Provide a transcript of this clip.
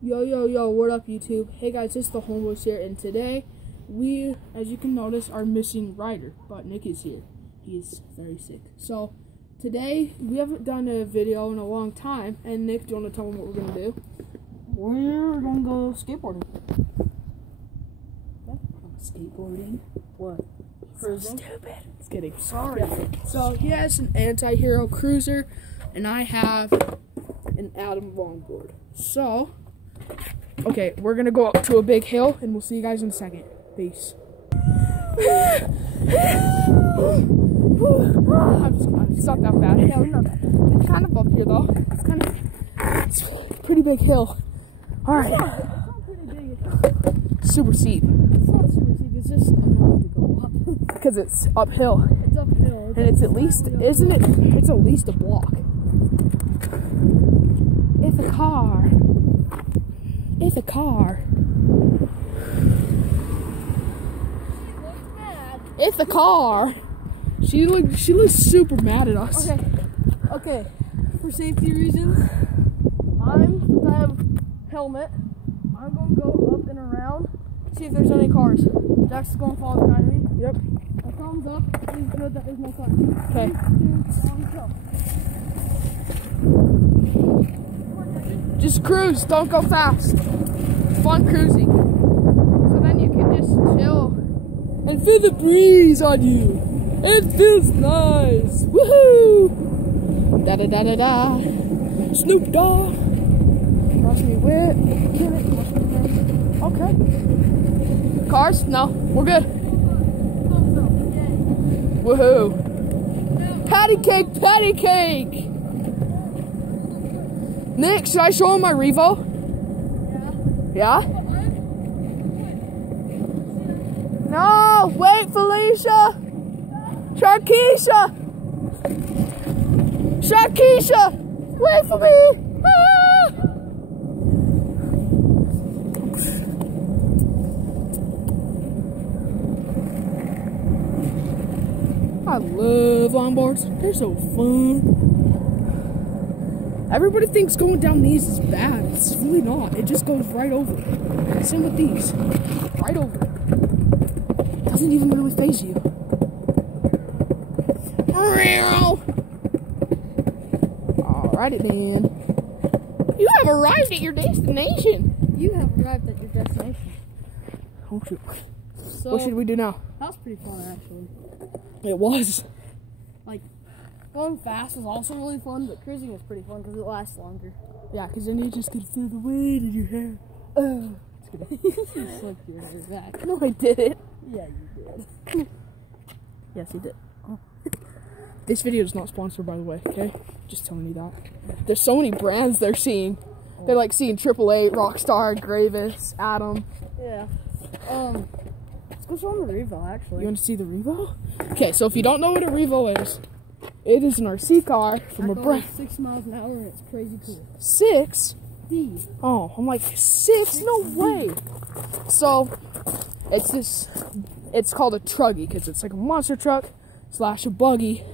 Yo, what up YouTube? Hey guys, it's the Longboards here, and today we, as you can notice, are missing Ryder, but Nick is here. He's very sick. So today, we haven't done a video in a long time, and Nick, do you want to tell them what we're going to do? We're going to go skateboarding. What? Skateboarding? What? Cruising? So stupid. Just kidding. Sorry. Yeah. So he has an anti-hero cruiser, and I have an Adam longboard. So, okay, we're gonna go up to a big hill, and we'll see you guys in a second. Peace. It's not that bad. No, not bad. It's kind of up here though. It's a pretty big hill. All right. It's not pretty big. Super steep. It's not super steep. It's just annoying to go up. Because it's uphill. It's uphill. And it's at least, isn't it? It's at least a block. It's a car. It's a car. It's a car. She looks super mad at us. Okay. For safety reasons, since I have helmet, I'm gonna go up and around, see if there's any cars. Jack's going to follow behind me. Yep. A thumbs up. It's good that there's no cars. Okay. 3, 2, 1, go. Just cruise. Don't go fast. Fun cruising. So then you can just chill and feel the breeze on you. It feels nice. Woohoo! Da da da da da. Snoop Dogg. Watch me whip. Okay. Cars? No, we're good. Woohoo! Patty cake, patty cake. Nick, should I show him my Revo? Yeah? No, wait, Felicia! Sharkeisha! Wait for me! Ah! I love longboards. They're so fun. Everybody thinks going down these is bad. It's really not. It just goes right over. Same with these. Right over. Doesn't even really faze you. Alrighty then. You have arrived at your destination. You have arrived at your destination. Oh shoot. So, what should we do now? that was pretty fun actually. It was. Like, going fast is also really fun, but cruising is pretty fun because it lasts longer. Yeah, because then you just can feel the wind in your hair. Oh. You slicked your hair back. No, I didn't. Yeah, you did. Yes, he did. Oh. This video is not sponsored, by the way, okay? Just telling you that. There's so many brands they're seeing. They're like seeing AAA, Rockstar, Gravis, Adam. Yeah. Let's go show them the Revo, actually. You want to see the Revo? Okay, so if you don't know what a Revo is, it is an RC car from a brand. 6 miles an hour, and it's crazy cool. 6? D. Oh, I'm like, 6? No way. So, it's called a truggy, because it's like a monster truck / a buggy.